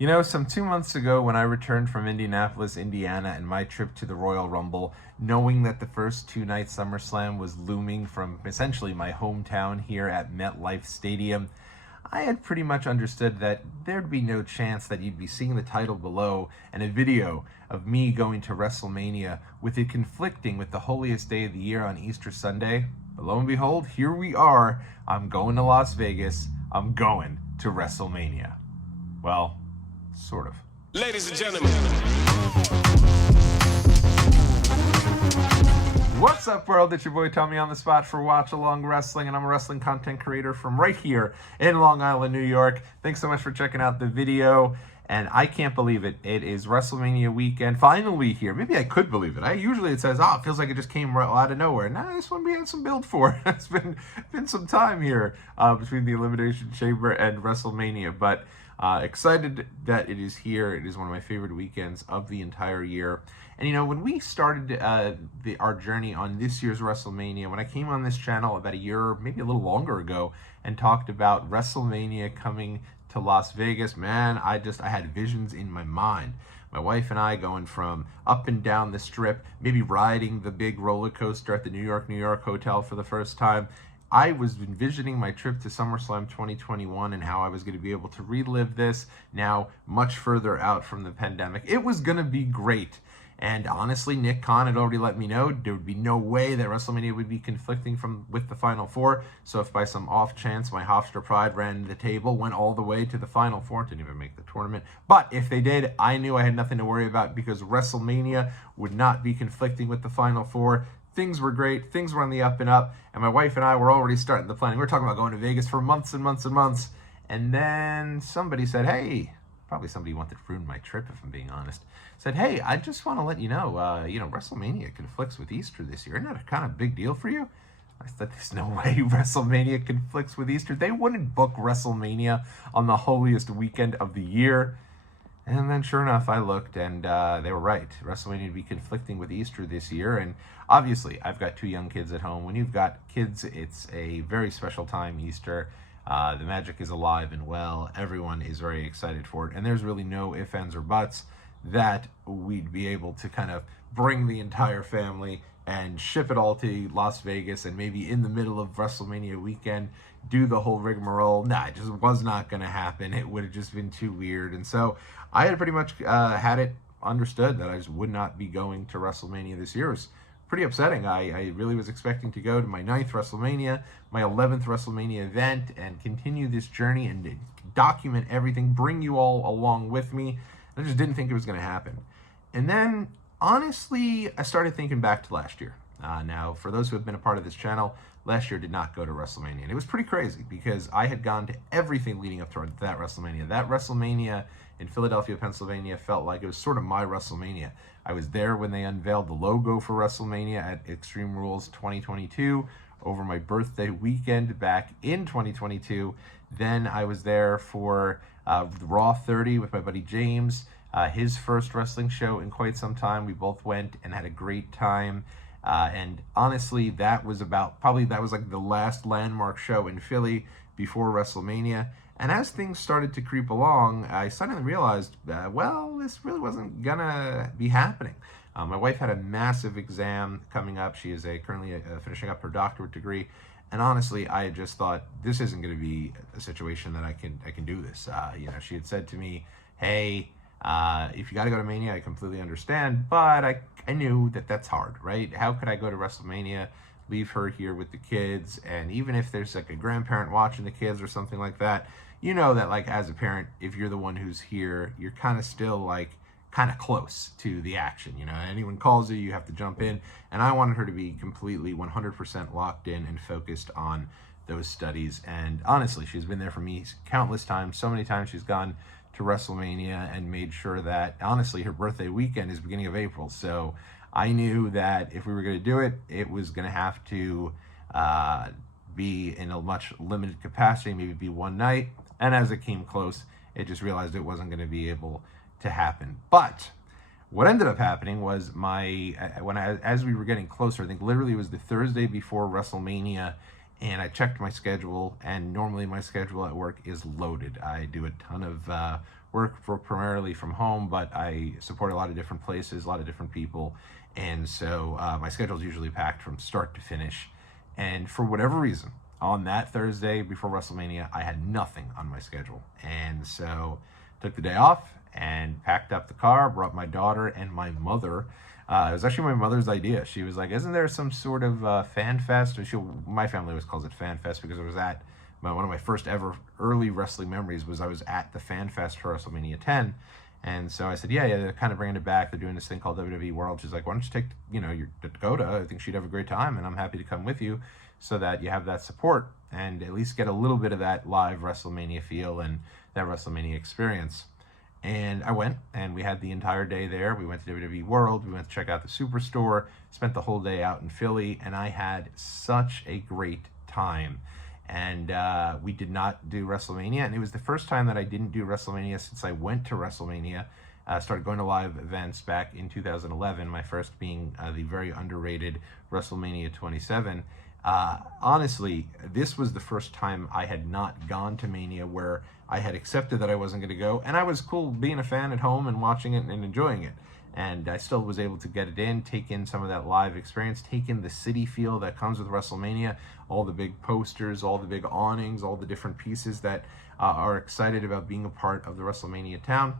You know, some 2 months ago when I returned from Indianapolis, Indiana, and my trip to the Royal Rumble, knowing that the first two-night SummerSlam was looming from essentially my hometown here at MetLife Stadium, I had pretty much understood that there'd be no chance that you'd be seeing the title below and a video of me going to WrestleMania with it conflicting with the holiest day of the year on Easter Sunday. But lo and behold, here we are. I'm going to Las Vegas. I'm going to WrestleMania. Well, sort of. Ladies and gentlemen. What's up, world? It's your boy Tommy on the spot for Watch Along Wrestling, and I'm a wrestling content creator from right here in Long Island, New York. Thanks so much for checking out the video, and I can't believe it. It is WrestleMania weekend, finally here. Maybe I could believe it. Usually it says, it feels like it just came right out of nowhere. Now, this one we had some build for. It's been some time here between the Elimination Chamber and WrestleMania, but excited that it is here. It is one of my favorite weekends of the entire year. And you know, when we started our journey on this year's WrestleMania, when I came on this channel about a year, maybe a little longer ago, and talked about WrestleMania coming to Las Vegas, man, I had visions in my mind. My wife and I going from up and down the strip, maybe riding the big roller coaster at the New York Hotel for the first time. I was envisioning my trip to SummerSlam 2021 and how I was going to be able to relive this now much further out from the pandemic. It was going to be great. And honestly, Nick Khan had already let me know there would be no way that WrestleMania would be conflicting with the Final Four. So if by some off chance my Hofstra pride ran the table, went all the way to the Final Four, didn't even make the tournament. But if they did, I knew I had nothing to worry about because WrestleMania would not be conflicting with the Final Four. Things were great. Things were on the up and up. And my wife and I were already starting the planning. We were talking about going to Vegas for months and months and months. And then somebody said, hey, probably somebody wanted to ruin my trip, if I'm being honest, said, hey, I just want to let you know, WrestleMania conflicts with Easter this year. Isn't that a kind of big deal for you? I said, there's no way WrestleMania conflicts with Easter. They wouldn't book WrestleMania on the holiest weekend of the year. And then sure enough, I looked and they were right. WrestleMania would be conflicting with Easter this year. And obviously, I've got 2 young kids at home. When you've got kids, it's a very special time, Easter. The magic is alive and well. Everyone is very excited for it. And there's really no ifs, ands, or buts that we'd be able to kind of bring the entire family and ship it all to Las Vegas and maybe in the middle of WrestleMania weekend do the whole rigmarole. Nah, it just was not going to happen. It would have just been too weird. And so I had pretty much had it understood that I just would not be going to WrestleMania this year. It was pretty upsetting. I really was expecting to go to my 9th WrestleMania, my 11th WrestleMania event, and continue this journey and document everything, bring you all along with me. I just didn't think it was going to happen. And then, honestly, I started thinking back to last year. Now, for those who have been a part of this channel, last year did not go to WrestleMania. And it was pretty crazy because I had gone to everything leading up to that WrestleMania. That WrestleMania in Philadelphia, Pennsylvania felt like it was sort of my WrestleMania. I was there when they unveiled the logo for WrestleMania at Extreme Rules 2022 over my birthday weekend back in 2022. Then I was there for Raw 30 with my buddy James, his first wrestling show in quite some time. We both went and had a great time. And honestly, that was like the last landmark show in Philly before WrestleMania. And as things started to creep along, I suddenly realized, this really wasn't gonna be happening. My wife had a massive exam coming up. She is currently finishing up her doctorate degree. And honestly, I just thought, this isn't going to be a situation that I can do this. She had said to me, hey, if you got to go to Mania, I completely understand. But I knew that that's hard, right? How could I go to WrestleMania, leave her here with the kids? And even if there's like a grandparent watching the kids or something like that, you know that like as a parent, if you're the one who's here, you're kind of still like kind of close to the action. Anyone calls you have to jump in. And I wanted her to be completely 100% locked in and focused on those studies. And honestly, she's been there for me countless times. So many times she's gone to WrestleMania and made sure that, honestly, her birthday weekend is beginning of April. So I knew that if we were going to do it, it was going to have to be in a much limited capacity, maybe be one night. And as it came close, it just realized it wasn't going to be able to happen. But what ended up happening was as we were getting closer, I think literally it was the Thursday before WrestleMania and I checked my schedule, and normally my schedule at work is loaded. I do a ton of work primarily from home, but I support a lot of different places, a lot of different people, and so my schedule is usually packed from start to finish. And for whatever reason, on that Thursday before WrestleMania, I had nothing on my schedule, and so took the day off and packed up the car, brought my daughter and my mother. It was actually my mother's idea. She was like, isn't there some sort of fan fest? My family always calls it fan fest because I was at one of my first ever early wrestling memories was I was at the fan fest for WrestleMania 10. And so I said, yeah, they're kind of bringing it back. They're doing this thing called WWE World. She's like, why don't you take, your Dakota? I think she'd have a great time, and I'm happy to come with you so that you have that support and at least get a little bit of that live WrestleMania feel and that WrestleMania experience. And I went, and we had the entire day there. We went to WWE World. We went to check out the Superstore, spent the whole day out in Philly, and I had such a great time. And we did not do WrestleMania, and it was the first time that I didn't do WrestleMania since I went to WrestleMania. Started going to live events back in 2011, my first being the very underrated WrestleMania 27. Honestly, this was the first time I had not gone to Mania where I had accepted that I wasn't going to go, and I was cool being a fan at home and watching it and enjoying it. And I still was able to get it in, take in some of that live experience, take in the city feel that comes with WrestleMania, all the big posters, all the big awnings, all the different pieces that are excited about being a part of the WrestleMania town.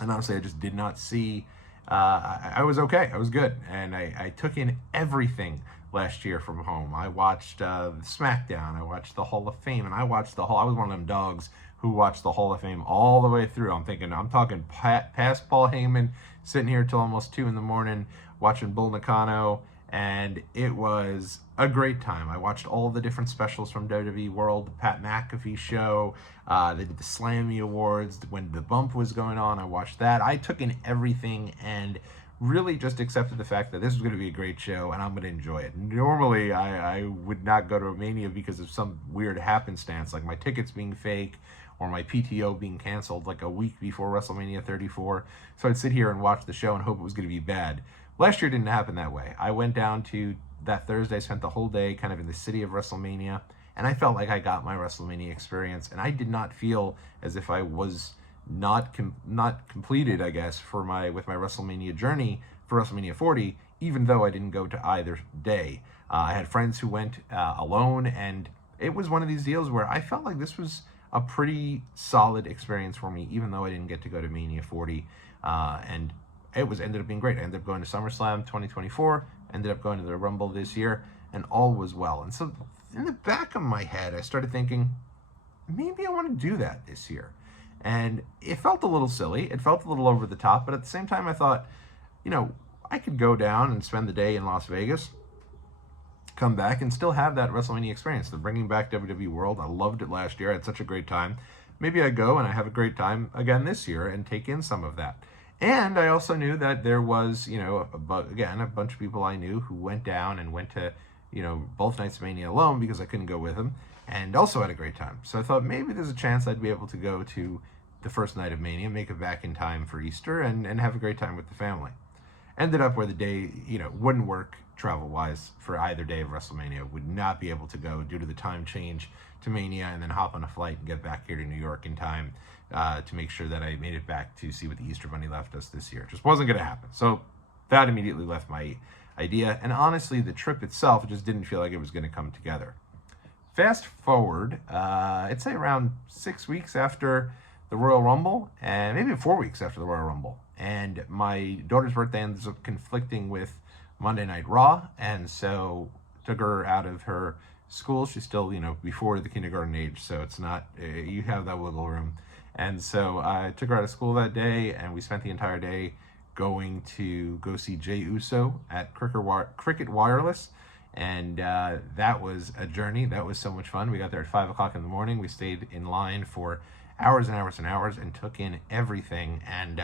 And honestly, I just did not see, I was okay, I was good. And I took in everything last year from home. I watched SmackDown, I watched the Hall of Fame, and I was one of them dogs who watched the Hall of Fame all the way through. I'm talking past Paul Heyman, sitting here till almost 2 a.m, watching Bull Nakano, and it was a great time. I watched all the different specials from WWE World, the Pat McAfee show, they did the Slammy Awards, when the bump was going on, I watched that. I took in everything and really just accepted the fact that this was going to be a great show and I'm going to enjoy it. Normally, I would not go to a Mania because of some weird happenstance, like my tickets being fake or my PTO being canceled like a week before WrestleMania 34. So I'd sit here and watch the show and hope it was going to be bad. Last year didn't happen that way. I went down to that Thursday, spent the whole day kind of in the city of WrestleMania, and I felt like I got my WrestleMania experience, and I did not feel as if I was not completed, I guess, with my WrestleMania journey for WrestleMania 40, even though I didn't go to either day. I had friends who went alone, and it was one of these deals where I felt like this was a pretty solid experience for me, even though I didn't get to go to Mania 40, and it ended up being great. I ended up going to SummerSlam 2024, ended up going to the Rumble this year, and all was well. And so in the back of my head, I started thinking, maybe I want to do that this year. And it felt a little silly. It felt a little over the top. But at the same time, I thought, I could go down and spend the day in Las Vegas, come back, and still have that WrestleMania experience. They're bringing back WWE World. I loved it last year. I had such a great time. Maybe I go and I have a great time again this year and take in some of that. And I also knew that there was, a bunch of people I knew who went down and went to, both nights of Mania alone because I couldn't go with them, and also had a great time. So I thought maybe there's a chance I'd be able to go to the first night of Mania, make it back in time for Easter, and have a great time with the family. Ended up where the day, wouldn't work travel-wise for either day of WrestleMania. Would not be able to go due to the time change to Mania and then hop on a flight and get back here to New York in time to make sure that I made it back to see what the Easter Bunny left us this year. Just wasn't going to happen. So that immediately left my idea. And honestly, the trip itself just didn't feel like it was going to come together. Fast forward, I'd say around 6 weeks after the Royal Rumble, and maybe 4 weeks after the Royal Rumble. And my daughter's birthday ends up conflicting with Monday Night Raw, and so took her out of her school. She's still, before the kindergarten age, so it's not, you have that wiggle room. And so I took her out of school that day, and we spent the entire day going to go see Jey Uso at Cricket Wireless. And that was a journey. That was so much fun. We got there at 5 o'clock in the morning. We stayed in line for hours and hours and hours and took in everything. And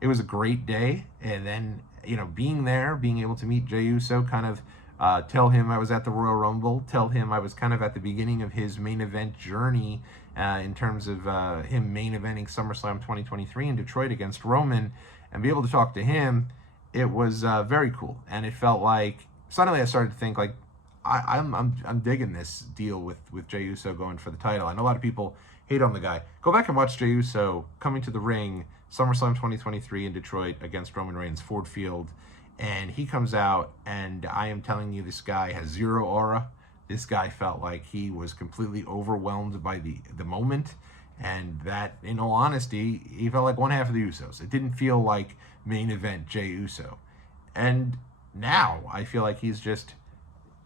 it was a great day. And then, being there, being able to meet Jey Uso, kind of tell him I was at the Royal Rumble, tell him I was kind of at the beginning of his main event journey in terms of him main eventing SummerSlam 2023 in Detroit against Roman, and be able to talk to him, it was very cool. And it felt like, suddenly I started to think, like, I'm digging this deal with Jey Uso going for the title. I know a lot of people hate on the guy. Go back and watch Jey Uso coming to the ring SummerSlam 2023 in Detroit against Roman Reigns, Ford Field, and he comes out, and I am telling you, this guy has zero aura. This guy felt like he was completely overwhelmed by the moment, and that, in all honesty, he felt like one half of the Usos. It didn't feel like main event Jey Uso. And now I feel like he's just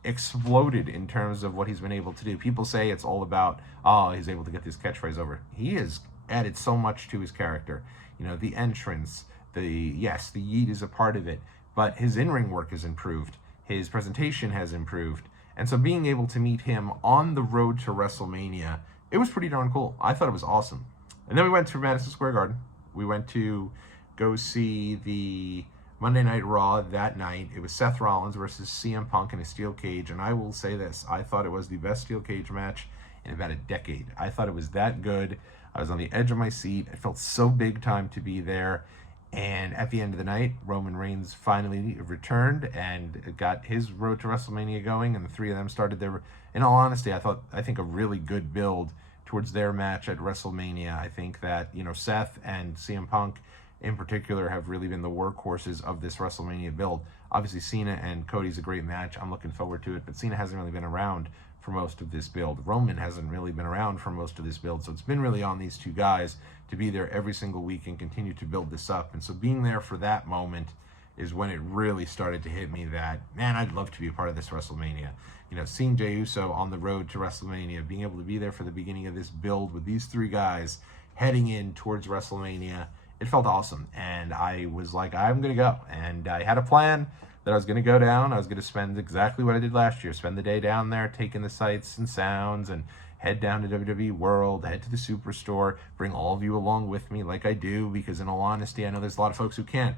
exploded in terms of what he's been able to do. People say it's all about, oh, he's able to get this catchphrase over. He has added so much to his character. You know, the entrance, the yeet is a part of it, but his in-ring work has improved. His presentation has improved. And so being able to meet him on the road to WrestleMania, it was pretty darn cool. I thought it was awesome. And then we went to Madison Square Garden. We went to go see the Monday Night Raw that night. It was Seth Rollins versus CM Punk in a steel cage. And I will say this, I thought it was the best steel cage match in about a decade. I thought it was that good. I was on the edge of my seat. It felt so big time to be there. And at the end of the night, Roman Reigns finally returned and got his road to WrestleMania going, and the three of them started their, in all honesty, I think a really good build towards their match at WrestleMania. I think that, you know, Seth and CM Punk in particular have really been the workhorses of this WrestleMania build. Obviously, Cena and Cody's a great match. I'm looking forward to it, but Cena hasn't really been around for most of this build. Roman hasn't really been around for most of this build, so it's been really on these two guys to be there every single week and continue to build this up. And so being there for that moment is when it really started to hit me that, man, I'd love to be a part of this WrestleMania. You know, seeing Jey Uso on the road to WrestleMania, being able to be there for the beginning of this build with these three guys heading in towards WrestleMania, it felt awesome. And I was like, I'm going to go. And I had a plan that I was going to go down. I was going to spend exactly what I did last year, spend the day down there, taking the sights and sounds, and head down to WWE World, head to the Superstore, bring all of you along with me like I do, because in all honesty, I know there's a lot of folks who can't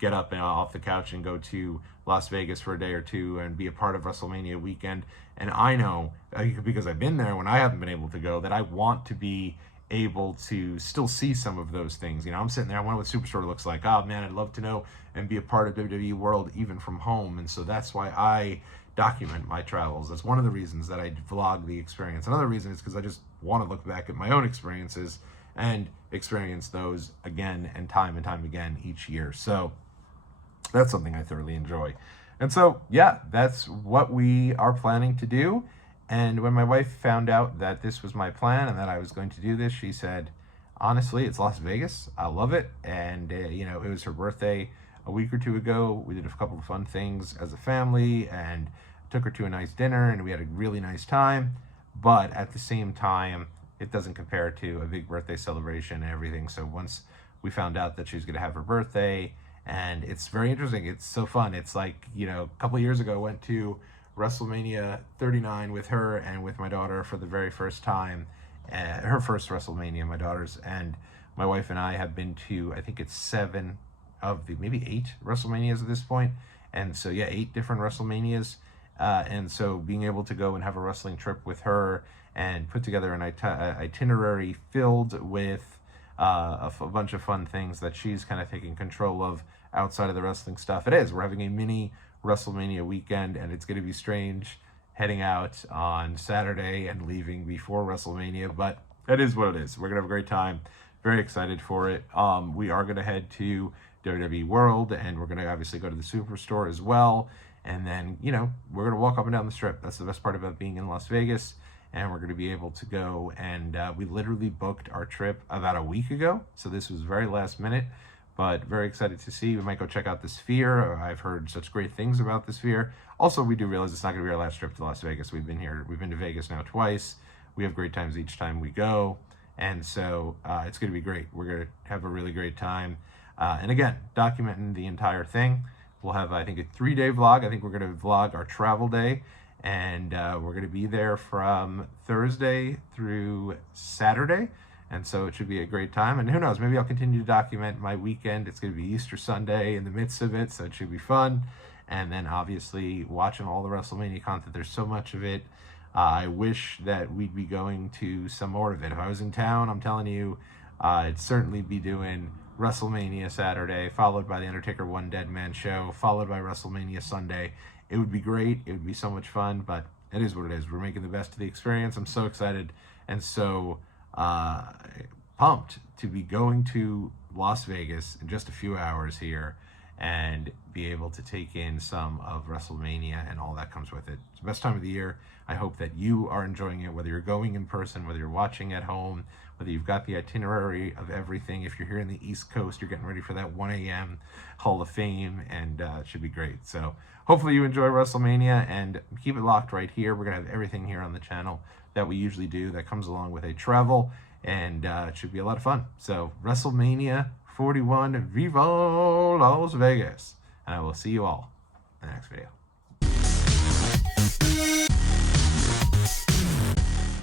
get up and off the couch and go to Las Vegas for a day or two and be a part of WrestleMania weekend. And I know, because I've been there when I haven't been able to go, that I want to be able to still see some of those things. You know, I'm sitting there, I wonder what Superstore looks like. Oh man, I'd love to know and be a part of WWE World even from home. And so that's why I document my travels. That's one of the reasons that I vlog the experience. Another reason is because I just want to look back at my own experiences and experience those again and time again each year. So that's something I thoroughly enjoy. And so, yeah, that's what we are planning to do. And when my wife found out that this was my plan and that I was going to do this, she said, honestly, it's Las Vegas. I love it. And, you know, it was her birthday a week or two ago. We did a couple of fun things as a family and took her to a nice dinner, and we had a really nice time. But at the same time, it doesn't compare to a big birthday celebration and everything. So once we found out that she was going to have her birthday, and it's very interesting. It's so fun. It's like, you know, a couple of years ago, I went to WrestleMania 39 with her and with my daughter for the very first time. Her first WrestleMania, my daughter's, and my wife and I have been to, I think it's 7 of the, maybe 8 WrestleManias at this point. And so, yeah, 8 different WrestleManias. And so being able to go and have a wrestling trip with her and put together an itinerary filled with a bunch of fun things that she's kind of taking control of outside of the wrestling stuff. It is. We're having a mini WrestleMania weekend, and it's going to be strange heading out on Saturday and leaving before WrestleMania, but it is what it is. We're going to have a great time. Very excited for it. We are going to head to WWE World, and we're going to obviously go to the Superstore as well. And then, you know, we're going to walk up and down the strip. That's the best part about being in Las Vegas. And we're going to be able to go. And we literally booked our trip about a week ago. So this was very last minute, but very excited to see. We might go check out the Sphere. I've heard such great things about the Sphere. Also, we do realize it's not going to be our last trip to Las Vegas. We've been to Vegas now twice. We have great times each time we go. And so it's going to be great. We're going to have a really great time. And again, documenting the entire thing. We'll have, I think, a 3-day vlog. I think we're going to vlog our travel day. And we're going to be there from Thursday through Saturday. And so it should be a great time. And who knows, maybe I'll continue to document my weekend. It's going to be Easter Sunday in the midst of it, so it should be fun. And then obviously watching all the WrestleMania content. There's so much of it. I wish that we'd be going to some more of it. If I was in town, I'm telling you, I'd certainly be doing WrestleMania Saturday, followed by the Undertaker One Dead Man show, followed by WrestleMania Sunday, It would be great. It would be so much fun, but it is what it is. We're making the best of the experience. I'm so excited and so pumped to be going to Las Vegas in just a few hours here and be able to take in some of WrestleMania and all that comes with it. It's the best time of the year. I hope that you are enjoying it, whether you're going in person, whether you're watching at home, whether you've got the itinerary of everything. If you're here in the East Coast, you're getting ready for that 1 a.m. Hall of Fame, and it should be great. So hopefully you enjoy WrestleMania, and keep it locked right here. We're going to have everything here on the channel that we usually do that comes along with a travel, and it should be a lot of fun. So WrestleMania 41, Viva Las Vegas. And I will see you all in the next video.